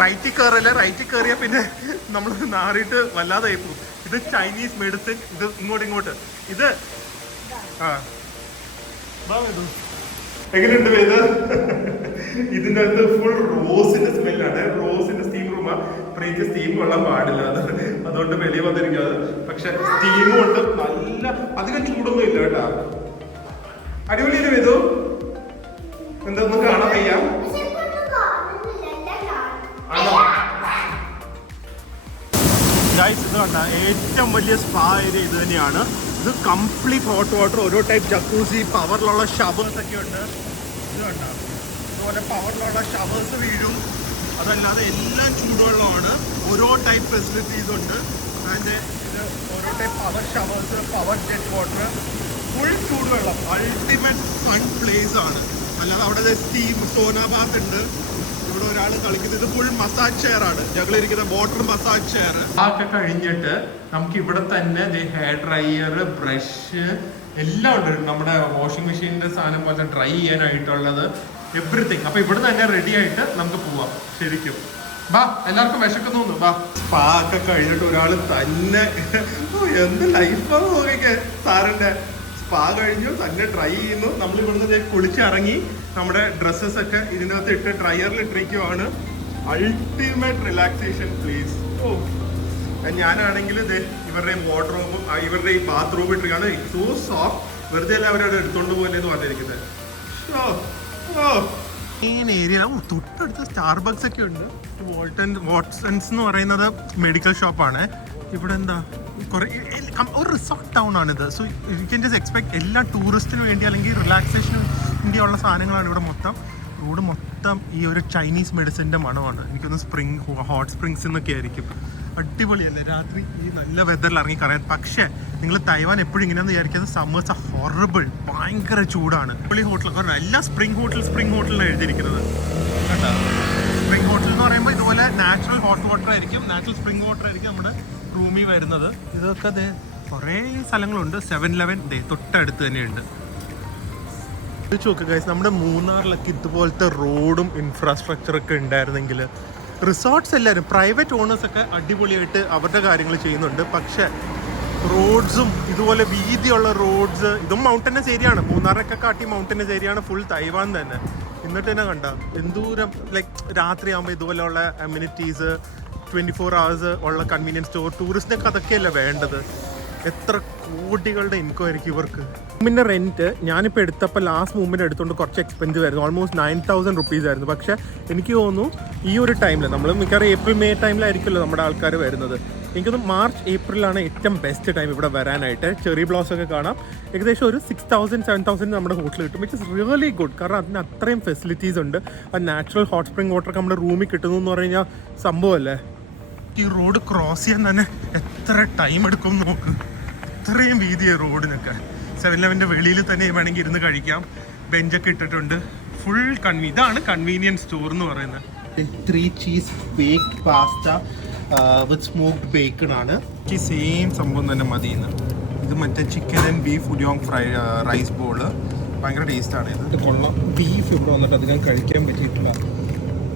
റൈറ്റിൽ കയറല്ല, റൈറ്റിൽ കയറിയാൽ പിന്നെ നമ്മൾ നാറിയിട്ട് വല്ലാതായി പോകും. ഇത് ചൈനീസ് മെഡിസിൻ. ഇത് ഇങ്ങോട്ട് ഇത് എങ്ങനെയുണ്ട് ഇത്? ഇതിൻ്റെ അകത്ത് ഫുൾ റോസിന്റെ സ്മെല്ലാണ്. റോസിന്റെ സ്റ്റീം റൂമാ. പ്രീക്ക് സ്റ്റീം കൊള്ളാൻ പാടില്ല, അതുകൊണ്ട് വെളിയിൽ വന്നിരിക്കാതെ. പക്ഷെ സ്റ്റീമും ഉണ്ട്, നല്ല അധികം ചൂടൊന്നും ഇല്ല കേട്ടാ. അടിപൊളിയില് വേദു. എന്തൊന്നും കാണാൻ വയ്യ. ഇത് കണ്ട ഏറ്റവും വലിയ സ്പാ ഏരിയ ഇത് തന്നെയാണ്. ഇത് കംപ്ലീറ്റ് ഹോട്ട് വാട്ടർ, ഓരോ ടൈപ്പ് ജക്കൂസി, പവറിലുള്ള ഷവേഴ്സ് ഒക്കെ ഉണ്ട്. ഇത് കണ്ട ഇതുപോലെ പവറിലുള്ള ഷവേഴ്സ് വീഴും. അതല്ലാതെ എല്ലാം ചൂടുവെള്ളമാണ്. ഓരോ ടൈപ്പ് ഫെസിലിറ്റീസ് ഉണ്ട്. അതിൻ്റെ ഇത് ഓരോ type power showers, power jet water, full ചൂടുവെള്ളം. അൾട്ടിമേറ്റ് ഫൺ പ്ലേസ് ആണ്. അല്ലാതെ അവിടെ സ്റ്റീം സോനാ ബാത്ത് ഉണ്ട്. ഇവിടെ ഒരാൾ കളിക്കുന്നത്. ഇത് ഫുൾ മസാജ് ചെയർ ആണ്. ഞങ്ങളിരിക്കുന്ന വാട്ടർ മസാജ് ചെയർ. ഒക്കെ കഴിഞ്ഞിട്ട് നമുക്ക് ഇവിടെ തന്നെ ഹെയർ ഡ്രയർ, ബ്രഷ് എല്ലാം ഉണ്ട്. നമ്മുടെ വാഷിംഗ് മെഷീനിന്റെ സാധനം പോലെ ഡ്രൈ ചെയ്യാനായിട്ടുള്ളത്, എവറിത്തിങ്. അപ്പൊ ഇവിടെ തന്നെ റെഡി ആയിട്ട് നമുക്ക് പോവാം. ശരിക്കും ബാ, എല്ലാവർക്കും വിശക്കുന്നു. ബാ. സ്പാ ഒക്കെ കഴിഞ്ഞിട്ട് ഒരാൾ തന്നെ എന്ത് ലൈഫാണ് നോക്കിക്കേ. സാറിന്റെ സ്പാ കഴിഞ്ഞു, തന്നെ ഡ്രൈ ചെയ്യുന്നു. നമ്മൾ ഇവിടുന്ന് കുളിച്ചിറങ്ങി നമ്മുടെ ഡ്രസ്സസ് ഒക്കെ ഇതിനകത്ത് ഇട്ട് ഡ്രയറിൽ ഇട്ടിരിക്കുവാണ്. Ultimate relaxation place. ഓ, ഞാനാണെങ്കിൽ ഇത് ഇവരുടെ വാർഡ്രോബും ഇവരുടെ ഈ ബാത്റൂം ഇട്ടിരിക്കുകയാണ്. So soft. വെറുതെ അല്ല അവരവിടെ എടുത്തോണ്ട് പോലെന്ന് പറഞ്ഞിരിക്കുന്നത്. മെയിൻ ഏരിയ തൊട്ടടുത്ത് സ്റ്റാർബക്സ് ഒക്കെ ഉണ്ട്. വാട്സൺസ് എന്ന് പറയുന്നത് മെഡിക്കൽ ഷോപ്പാണ്. ഇവിടെ എന്താ കുറേ ഒരു റിസോർട്ട് ടൗൺ ആണിത്. So you can just expect എല്ലാ ടൂറിസ്റ്റിന് വേണ്ടി അല്ലെങ്കിൽ റിലാക്സേഷന് വേണ്ടിയുള്ള സാധനങ്ങളാണ് ഇവിടെ മൊത്തം. റോഡ് മൊത്തം ഈ ഒരു ചൈനീസ് മെഡിസിൻ്റെ മണമാണ്. എനിക്കൊന്ന് ഹോട്ട് സ്പ്രിങ്സ് എന്നൊക്കെ ആയിരിക്കും. അടിപൊളിയല്ലേ രാത്രി ഈ നല്ല വെതറിൽ ഇറങ്ങി കറയാൻ. പക്ഷേ നിങ്ങൾ തൈവാൻ എപ്പോഴും ഇങ്ങനെയാണെന്ന് വിചാരിക്കുന്നത് സമ്മേഴ്സ് ഹൊറബിൾ, ഭയങ്കര ചൂടാണ്. അടിപൊളി ഹോട്ടൽ കാരണം എല്ലാം സ്പ്രിംഗ് ഹോട്ടലിലാണ് എഴുതിയിരിക്കുന്നത് കേട്ടോ. സ്പ്രിംഗ് ഹോട്ടൽ എന്ന് പറയുമ്പോൾ ഇതുപോലെ നാച്ചുറൽ ഹോട്ട് വാട്ടർ ആയിരിക്കും, നാച്ചുറൽ സ്പ്രിംഗ് വാട്ടർ ആയിരിക്കും നമ്മുടെ റൂമിൽ വരുന്നത്. ഇതൊക്കെ കുറേ സ്ഥലങ്ങളുണ്ട്. 7-Eleven തൊട്ടടുത്ത് തന്നെയുണ്ട്. ചോക്ക് ഗൈസ്, നമ്മുടെ മൂന്നാറിലൊക്കെ ഇതുപോലത്തെ റോഡും ഇൻഫ്രാസ്ട്രക്ചറൊക്കെ ഉണ്ടായിരുന്നെങ്കിൽ റിസോർട്ട്സ് എല്ലാവരും പ്രൈവറ്റ് ഓണേഴ്സൊക്കെ അടിപൊളിയായിട്ട് അവരുടെ കാര്യങ്ങൾ ചെയ്യുന്നുണ്ട്. പക്ഷേ റോഡ്സും ഇതുപോലെ വീതിയുള്ള റോഡ്സ്, ഇതും മൗണ്ടനസ് ഏരിയ ആണ്. മൂന്നാറൊക്കെ കാട്ടി മൗണ്ടനസ് ഏരിയ ആണ് ഫുൾ തൈവാൻ തന്നെ. എന്നിട്ട് തന്നെ കണ്ട എന്തൂരം ലൈക്ക് രാത്രിയാകുമ്പോൾ ഇതുപോലെയുള്ള അമ്യൂണിറ്റീസ്, 24 hours ഉള്ള കൺവീനിയൻസ് സ്റ്റോർ. ടൂറിസ്റ്റിനൊക്കെ അതൊക്കെയല്ല വേണ്ടത്. എത്ര കോടികളുടെ ഇൻകം ആയിരിക്കും ഇവർക്ക്. റൂമിൻ്റെ റെൻറ്റ് ഞാനിപ്പോൾ എടുത്തപ്പോൾ ലാസ്റ്റ് മൂവ്മെൻറ്റ് എടുത്തുകൊണ്ട് കുറച്ച് എക്സ്പെൻസീവ് ആയിരുന്നു. ഓൾമോസ്റ്റ് 9,000 rupees ആയിരുന്നു. പക്ഷേ എനിക്ക് തോന്നുന്നു ഈ ഒരു ടൈമിൽ നമ്മൾ മിക്കവാറും April May ടൈമിലായിരിക്കുമല്ലോ നമ്മുടെ ആൾക്കാർ വരുന്നത്. എനിക്കൊന്ന് March April ഏറ്റവും ബെസ്റ്റ് ടൈം ഇവിടെ വരാനായിട്ട്. ചെറി ബ്ലോസം ഒക്കെ കാണാം. ഏകദേശം ഒരു 6,000-7,000 നമ്മുടെ ഹോട്ടലിൽ കിട്ടും. Which is really good. കാരണം അതിന് അത്രയും ഫെസിലിറ്റീസ് ഉണ്ട്. ആ നാച്ചുറൽ ഹോട്ട് സ്പ്രിംഗ് വാട്ടർ നമ്മുടെ റൂമിൽ കിട്ടുന്നു എന്ന് പറഞ്ഞു കഴിഞ്ഞാൽ സംഭവമല്ലേ. ഈ റോഡ് ക്രോസ് ചെയ്യാൻ തന്നെ എത്ര ടൈം എടുക്കും നോക്ക്. ഇത്രയും വീതിയാണ് റോഡിനൊക്കെ. 7-Eleven വെളിയിൽ തന്നെ വേണമെങ്കിൽ ഇരുന്ന് കഴിക്കാം. ബെഞ്ചൊക്കെ ഇട്ടിട്ടുണ്ട്. ഫുൾ ഇതാണ് കൺവീനിയൻസ് സ്റ്റോർ എന്ന് പറയുന്നത്. 3 cheese baked pasta with smoked bacon ആണ്. ഈ സെയിം സംഭവം തന്നെ മതിയെന്ന്. ഇത് മറ്റേ ചിക്കൻ ആൻഡ് ബീഫ് ഉഡിയോങ് റൈസ് ബോള് ഭയങ്കര ടേസ്റ്റാണ്. ഇത് കൊള്ളാം. ബീഫ് ഇവിടെ വന്നിട്ട് അധികം കഴിക്കാൻ പറ്റിയിട്ടില്ല.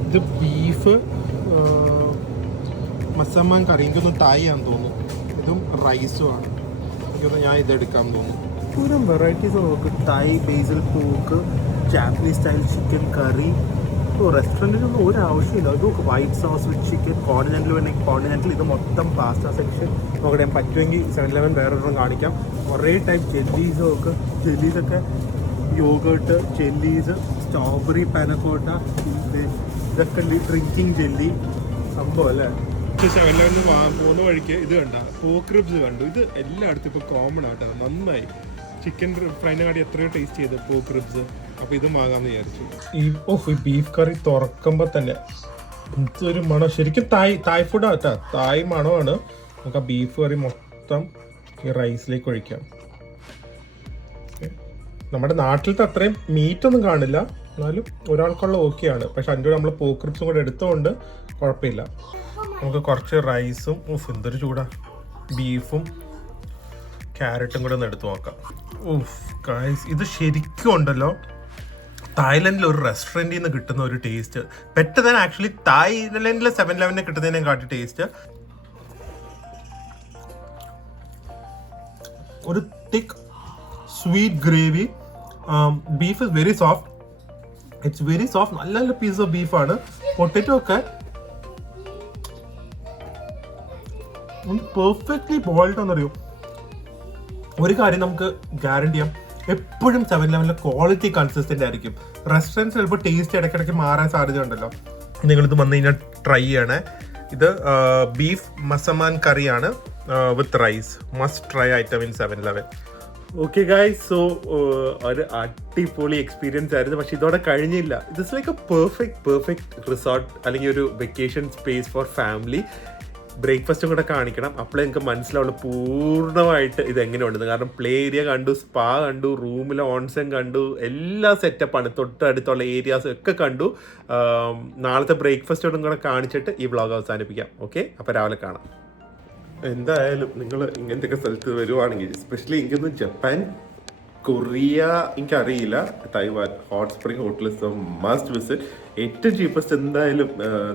ഇത് ബീഫ് മസാമാൻ കറി, എനിക്കൊന്ന് തായ് ആണെന്ന് തോന്നുന്നു. ഇതും റൈസും ആണ്. എനിക്കൊന്ന് ഞാൻ ഇതെടുക്കാൻ തോന്നുന്നു. പൂരം വെറൈറ്റീസ് നോക്ക്. തായ്, ബേസിൽ പോക്ക്, ജാപ്പനീസ് സ്റ്റൈൽ ചിക്കൻ കറി. റെസ്റ്റോറൻറ്റിനൊന്നും ഒരു ആവശ്യമില്ല. ഇത് white sauce with chicken. Continental വേണമെങ്കിൽ കോണ്ടിനെൻ്റൽ. ഇത് മൊത്തം പാസ്ത സെക്ഷൻ. നോക്കട്ടെ പറ്റുമെങ്കിൽ 7-Eleven വേറൊരെണ്ണം കാണിക്കാം. കുറേ ടൈപ്പ് ജെല്ലീസ് നോക്ക്. ജെല്ലീസൊക്കെ യോഗേർട്ട്, ജെല്ലീസ്, സ്ട്രോബെറി പാനക്കോട്ട, ഇതൊക്കെ ഡ്രിങ്കിങ് ജെല്ലി സംഭവം അല്ലേ. 7-Eleven പോകുന്ന വഴിക്ക് ഇത് കണ്ട പോക്ക് റിബ്സ് കണ്ടു. ഇത് എല്ലായിടത്തും ഇപ്പോൾ കോമൺ ആട്ടോ. നന്നായി ചിക്കൻ ഫ്രൈനെ കാട്ടി എത്രയോ ടേസ്റ്റ് ചെയ്ത് പോക്ക് റിബ്സ്. അപ്പോൾ ഇതും വാങ്ങാമെന്ന് വിചാരിച്ചു. ഈ ബീഫ് കറി തുറക്കുമ്പോൾ തന്നെ ഇതൊരു മണം. ശരിക്കും തായ് ഫുഡ് ആട്ടാ. തായ് മണമാണ്. നമുക്ക് ആ ബീഫ് കറി മൊത്തം ഈ റൈസിലേക്ക് ഒഴിക്കാം. നമ്മുടെ നാട്ടിലത്തെ അത്രയും മീറ്റൊന്നും കാണില്ല, എന്നാലും ഒരാൾക്കുള്ള ഓക്കെയാണ്. പക്ഷെ അതിൻ്റെ നമ്മൾ പോക്ക് റിബ്സും കൂടെ എടുത്തുകൊണ്ട് കുഴപ്പമില്ല. നമുക്ക് കുറച്ച് റൈസും എന്തൊരു ചൂടാ ബീഫും ക്യാരറ്റും കൂടെ ഒന്ന് എടുത്ത് നോക്കാം. ഗൈസ്, ഇത് ശരിക്കും ഉണ്ടല്ലോ തായ്ലൻഡിൽ ഒരു റെസ്റ്റോറൻറ്റിൽ നിന്ന് കിട്ടുന്ന ഒരു ടേസ്റ്റ്. ബെറ്റർ ദാൻ ആക്ച്വലി തായ്ലൻഡിലെ 7-Eleven കിട്ടുന്നതിനെ കാട്ടി ടേസ്റ്റ്. ഒരു thick sweet gravy. Beef is very soft. It's very soft. നല്ല നല്ല പീസ് ഓഫ് ബീഫാണ്. പൊട്ടറ്റോ ഒക്കെ പെർഫെക്റ്റ്ലി ബോയിൽഡ് ആണെന്നറിയോ. ഒരു കാര്യം നമുക്ക് ഗ്യാരണ്ടി ചെയ്യാം, എപ്പോഴും 7-Eleven ക്വാളിറ്റി കൺസിസ്റ്റന്റ് ആയിരിക്കും. റെസ്റ്റോറൻറ്റ്സ് ചിലപ്പോൾ ടേസ്റ്റ് ഇടയ്ക്കിടയ്ക്ക് മാറാൻ സാധ്യത ഉണ്ടല്ലോ. നിങ്ങളിത് വന്നു കഴിഞ്ഞാൽ ട്രൈ ചെയ്യണേ. ഇത് ബീഫ് മസമാൻ കറിയാണ് with rice. Must try item in 7-Eleven. Okay guys, so ഒരു അടിപൊളി എക്സ്പീരിയൻസ് ആയിരുന്നു. പക്ഷെ ഇതോടെ കഴിഞ്ഞില്ല. It's like a perfect resort അല്ലെങ്കിൽ ഒരു വെക്കേഷൻ സ്പേസ് ഫോർ ഫാമിലി. ബ്രേക്ക്ഫാസ്റ്റും കൂടെ കാണിക്കണം, അപ്പോഴേ നിങ്ങൾക്ക് മനസ്സിലാവുള്ളൂ പൂർണ്ണമായിട്ട് ഇത് എങ്ങനെയുണ്ടെന്ന്. കാരണം പ്ലേ ഏരിയ കണ്ടു, സ്പാ കണ്ടു, റൂമിലെ ഓൺസെൻ കണ്ടു, എല്ലാ സെറ്റപ്പാണ്. തൊട്ടടുത്തുള്ള ഏരിയാസ് ഒക്കെ കണ്ടു. നാളത്തെ ബ്രേക്ക്ഫാസ്റ്റോടും കൂടെ കാണിച്ചിട്ട് ഈ വ്ളോഗ് അവസാനിപ്പിക്കാം. ഓക്കെ, അപ്പോൾ രാവിലെ കാണാം. എന്തായാലും നിങ്ങൾ ഇങ്ങനത്തെയൊക്കെ സ്ഥലത്ത് വരുവാണെങ്കിൽ, എസ്പെഷ്യലി എനിക്കൊന്ന് ജപ്പാൻ, കൊറിയ എനിക്കറിയില്ല, Taiwan, hot spring hotel is must visit. ഏറ്റവും ചീപ്പസ്റ്റ് എന്തായാലും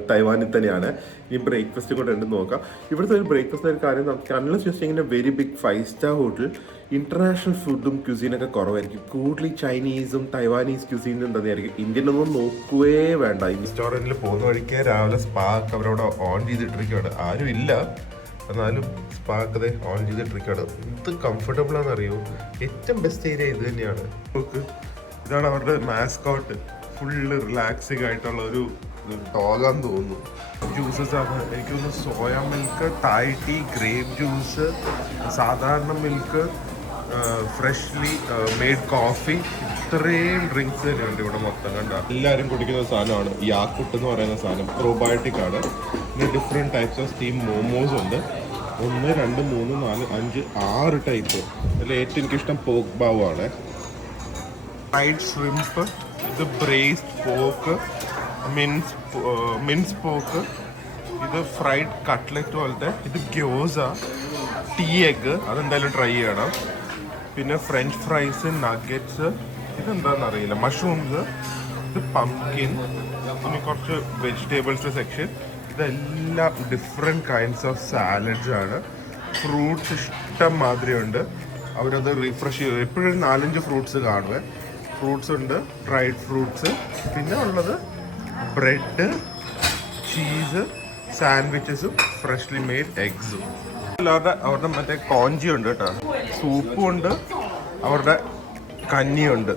തൈവാനിൽ തന്നെയാണ്. ഈ ബ്രേക്ക്ഫാസ്റ്റ് കൂടെ ഉണ്ടെന്ന് നോക്കാം. ഇവിടുത്തെ ഒരു ബ്രേക്ക്ഫാസ്റ്റ് ഒരു കാര്യം നമുക്ക് അൺലെസ് ജസ്റ്റ് ഇങ്ങനെ very big 5-star hotel international ഫുഡും ക്യൂസീനൊക്കെ കുറവായിരിക്കും. കൂടുതൽ ചൈനീസും തൈവാനീസ് ക്യൂസീനും തന്നെയായിരിക്കും. ഇന്ത്യൻ ഒന്നും നോക്കുകയേ വേണ്ട. ഈ റെസ്റ്റോറൻറ്റിൽ പോകുന്ന വഴിക്ക് രാവിലെ സ്പാ ഒക്കെ അവരവിടെ ഓൺ ചെയ്തിട്ടിരിക്കുകയാണ്. ആരും ഇല്ല, എന്നാലും സ്പാക്കതെ ഓൺ ചെയ്തിട്ടിരിക്കുകയാണ്. എന്ത് കംഫർട്ടബിൾ ആണെന്നറിയോ. ഏറ്റവും ബെസ്റ്റ് ഏരിയ ഇത് തന്നെയാണ്. നോക്ക്, ഇതാണ് അവരുടെ മാസ്കോട്ട്. ഫുള്ള് റിലാക്സിങ് ആയിട്ടുള്ള ഒരു ഡോഗാന്ന് തോന്നുന്നു. ജ്യൂസസ് ആണ് എനിക്ക് തോന്നുന്നു. സോയ മിൽക്ക്, തായ് ടീ, ഗ്രേപ്പ് ജ്യൂസ്, സാധാരണ മിൽക്ക്, ഫ്രഷ്ലി മെയ്ഡ് കോഫി, ഇത്രയും ഡ്രിങ്ക്സ് തന്നെയുണ്ട് ഇവിടെ മൊത്തം. കണ്ട എല്ലാവരും കുടിക്കുന്ന സാധനമാണ് യാക്കുട്ട് എന്ന് പറയുന്ന സാധനം. പ്രോബയോട്ടിക് ആണ്. പിന്നെ different types of steam momos ഉണ്ട്. 1, 2, 3, 4, 5, 6 ടൈപ്പ്. അതിൽ ഏറ്റവും എനിക്കിഷ്ടം പോക്ക് ബാവ് ആണ്. ഫ്രൈഡ് ഷ്രിംപ്, ഇത് ബ്രേസ്ഡ് പോക്ക്, മിൻസ് പോക്ക്, ഇത് ഫ്രൈഡ് കട്ട്ലറ്റ് പോലത്തെ, ഇത് ഗ്യോസ, ടീ എഗ്, അതെന്തായാലും ട്രൈ ചെയ്യണം. പിന്നെ ഫ്രഞ്ച് ഫ്രൈസ്, നഗറ്റ്സ്, ഇതെന്താണെന്ന് അറിയില്ല, മഷ്റൂംസ്, ഇത് പംകിൻ, പിന്നെ കുറച്ച് വെജിറ്റബിൾസ് സെക്ഷൻ. ഇതെല്ലാം ഡിഫറെൻറ്റ് കൈൻഡ്സ് ഓഫ് സാലഡ്സ് ആണ്. ഫ്രൂട്ട്സ് ഇഷ്ടം മാതിരി ഉണ്ട്. അവരത് റീഫ്രഷ് ചെയ്യും. എപ്പോഴും 4-5 ഫ്രൂട്ട്സ് കാണുക. ഫ്രൂട്ട്സ് ഉണ്ട്, ഡ്രൈഡ് ഫ്രൂട്ട്സ്. പിന്നെ ഉള്ളത് ബ്രെഡ്, ചീസ്, സാൻഡ്വിച്ചസും ഫ്രഷ്ലി മെയ്ഡ് എഗ്സും. അവരുടെ മറ്റേ കോഞ്ചി ഉണ്ട് കേട്ടോ, സൂപ്പും ഉണ്ട്, അവരുടെ കഞ്ഞിയുണ്ട്.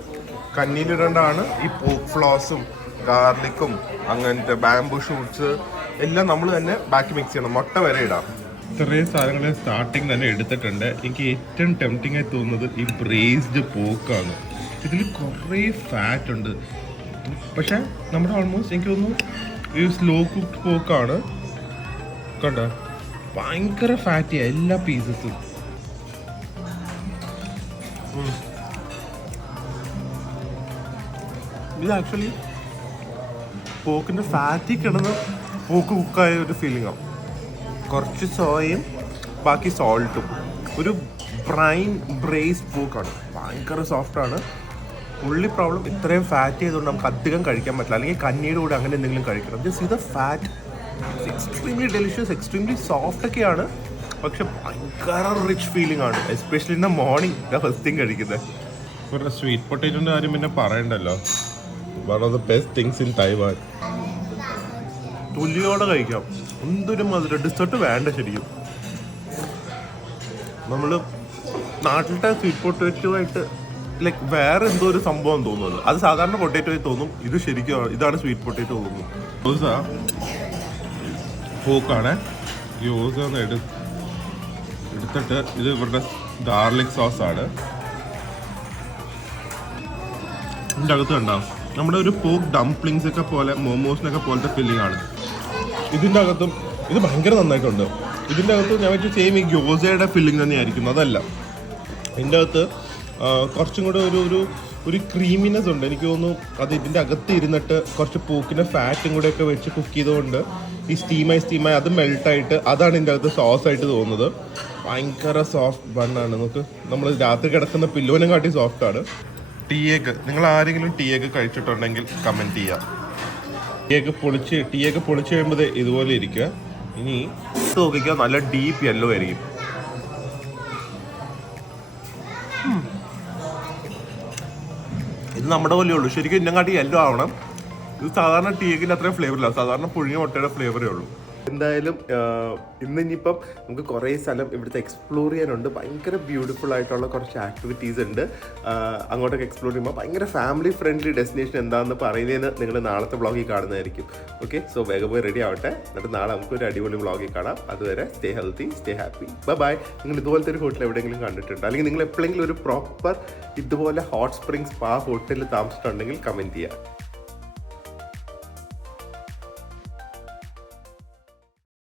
കഞ്ഞിയിലിടേണ്ടതാണ് ഈ പോക്ക് ഫ്ലോസും ഗാർലിക്കും അങ്ങനത്തെ ബാംബു ഷൂട്ട്സ് എല്ലാം നമ്മൾ തന്നെ ബാക്കി മിക്സ് ചെയ്യണം. മുട്ട വരെ ഇടാം. ഇത്രയും സാധനങ്ങൾ സ്റ്റാർട്ടിങ് തന്നെ എടുത്തിട്ടുണ്ട്. എനിക്ക് ഏറ്റവും ടെംപ്റ്റിംഗ് ആയി തോന്നുന്നത് ഈ ബ്രേസ്ഡ് പോക്കാണ്. ഇതിൽ കുറേ ഫാറ്റ് ഉണ്ട്. പക്ഷെ നമ്മുടെ ഓൾമോസ്റ്റ് എനിക്ക് തോന്നുന്നു ഈ സ്ലോ കുക്ക്ഡ് പോക്കാണ്. കണ്ട ഭയങ്കര ഫാറ്റിയാ എല്ലാ പീസസും. ഇത് ആക്ച്വലി പോക്കിൻ്റെ ഫാറ്റിൽ കിടന്ന് പോക്ക് കുക്കായ ഒരു ഫീലിംഗ് ആവും. കുറച്ച് സോയയും ബാക്കി സോൾട്ടും. ഒരു ബ്രൈൻ ബ്രേസ് പോക്കാണ്. ഭയങ്കര സോഫ്റ്റാണ്. ഉള്ളി പ്രോബ്ലം ഇത്രയും ഫാറ്റ് ചെയ്തുകൊണ്ട് നമുക്ക് അധികം കഴിക്കാൻ പറ്റില്ല. അല്ലെങ്കിൽ കഞ്ഞിയുടെ കൂടെ അങ്ങനെ എന്തെങ്കിലും കഴിക്കണം. ജസ്റ്റ് ഇത് fat extremely delicious, extremely soft ഒക്കെയാണ്. പക്ഷെ ഭയങ്കര റിച്ച് ഫീലിംഗ് ആണ്. എസ്പെഷ്യലി ഇന്ന് മോർണിംഗ് ഫസ്റ്റ് തിങ് കഴിക്കുന്നത്. ഇവരുടെ സ്വീറ്റ് പൊട്ടേറ്റോൻ്റെ കാര്യം പിന്നെ പറയണ്ടല്ലോ. One of the best things in Taiwan. തുല്യോടെ കഴിക്കാം. എന്തൊരു മധുരം. ഡിസേർട്ട് വേണ്ട ശരിക്കും. നമ്മൾ നാട്ടിലത്തെ സ്വീറ്റ് പൊട്ടേറ്റോ ആയിട്ട് ലൈക്ക് വേറെ എന്തോ ഒരു സംഭവം തോന്നുന്നത്. അത് സാധാരണ പൊട്ടേറ്റോ ആയി തോന്നും. ഇത് ശരിക്കും ഇതാണ് സ്വീറ്റ് പൊട്ടേറ്റോ തോന്നുന്നു. യോസ പോക്കാണ്. യോസ ഒന്ന് എടുത്തിട്ട് ഇത് ഇവരുടെ ഗാർലിക് സോസ് ആണ്. ഇതിൻ്റെ അകത്ത് കണ്ടാവും നമ്മുടെ ഒരു പോക്ക് ഡംപ്ലിങ്സ് ഒക്കെ പോലെ മോമോസിനൊക്കെ പോലത്തെ ഫില്ലിംഗ് ആണ്. ഇതിൻ്റെ അകത്തും ഇത് ഭയങ്കര നന്നായിട്ടുണ്ട്. ഇതിൻ്റെ അകത്ത് ഞാൻ വെച്ചാൽ സെയിം ഈ ഗ്യോസയുടെ ഫില്ലിംഗ് തന്നെയായിരിക്കും. അതല്ല, ഇതിൻ്റെ അകത്ത് കുറച്ചും കൂടെ ഒരു ഒരു ക്രീമിനെസ് ഉണ്ട്. എനിക്ക് തോന്നുന്നു അത് ഇതിൻ്റെ അകത്ത് ഇരുന്നിട്ട് കുറച്ച് പൂക്കിൻ്റെ ഫാറ്റും കൂടെ ഒക്കെ വെച്ച് കുക്ക് ചെയ്തുകൊണ്ട് ഈ സ്റ്റീമായി അത് മെൽട്ടായിട്ട് അതാണ് ഇതിൻ്റെ അകത്ത് സോസ് ആയിട്ട് തോന്നുന്നത്. ഭയങ്കര സോഫ്റ്റ് ബണ്ണാണ്. നമുക്ക് നമ്മൾ രാത്രി കിടക്കുന്ന പില്ലോനും കാട്ടി സോഫ്റ്റാണ്. ടീ എഗ്, നിങ്ങൾ ആരെങ്കിലും ടീ എഗ് കഴിച്ചിട്ടുണ്ടെങ്കിൽ കമൻറ്റ് ചെയ്യുക. ടീ എഗ് പൊളിച്ച് കഴിയുമ്പോൾ ഇതുപോലെ ഇരിക്കുക. ഇനി നോക്കിക്കുക, നല്ല ഡീപ്പ് യെല്ലോ ആയിരിക്കും. ഇത് നമ്മുടെ പോലെ ഉള്ളൂ. ശരിക്കും ഇന്നങ്ങാട്ടി യെല്ലോ ആവണം. ഇത് സാധാരണ ടീ എഗിന് അത്രയും ഫ്ലേവറില്ല. സാധാരണ പുഴുങ്ങിയ മുട്ടയുടെ ഫ്ലേവറേ ഉള്ളൂ. എന്തായാലും ഇന്നിപ്പം നമുക്ക് കുറേ സ്ഥലം ഇവിടുത്തെ എക്സ്പ്ലോർ ചെയ്യാനുണ്ട്. ഭയങ്കര ബ്യൂട്ടിഫുൾ ആയിട്ടുള്ള കുറച്ച് ആക്ടിവിറ്റീസ് ഉണ്ട്. അങ്ങോട്ടൊക്കെ എക്സ്പ്ലോർ ചെയ്യുമ്പോൾ ഭയങ്കര ഫാമിലി ഫ്രണ്ട്ലി ഡെസ്റ്റിനേഷൻ എന്താണെന്ന് പറയുന്നതിന് നിങ്ങൾ നാളത്തെ വ്ളോഗിൽ കാണുന്നതായിരിക്കും. ഓക്കെ, സോ വേഗം പോയി റെഡി ആവട്ടെ. എന്നിട്ട് നാളെ നമുക്കൊരു അടിപൊളി വ്ളോഗിൽ കാണാം. അതുവരെ stay healthy, stay happy, bye. നിങ്ങൾ ഇതുപോലത്തെ ഒരു ഹോട്ടൽ എവിടെയെങ്കിലും കണ്ടിട്ടുണ്ടോ, അല്ലെങ്കിൽ നിങ്ങൾ എപ്പോഴെങ്കിലും ഒരു പ്രോപ്പർ ഇതുപോലെ ഹോട്ട് സ്പ്രിംഗ് സ്പാ ഹോട്ടലിൽ താമസിച്ചിട്ടുണ്ടെങ്കിൽ കമൻറ്റ് ചെയ്യുക.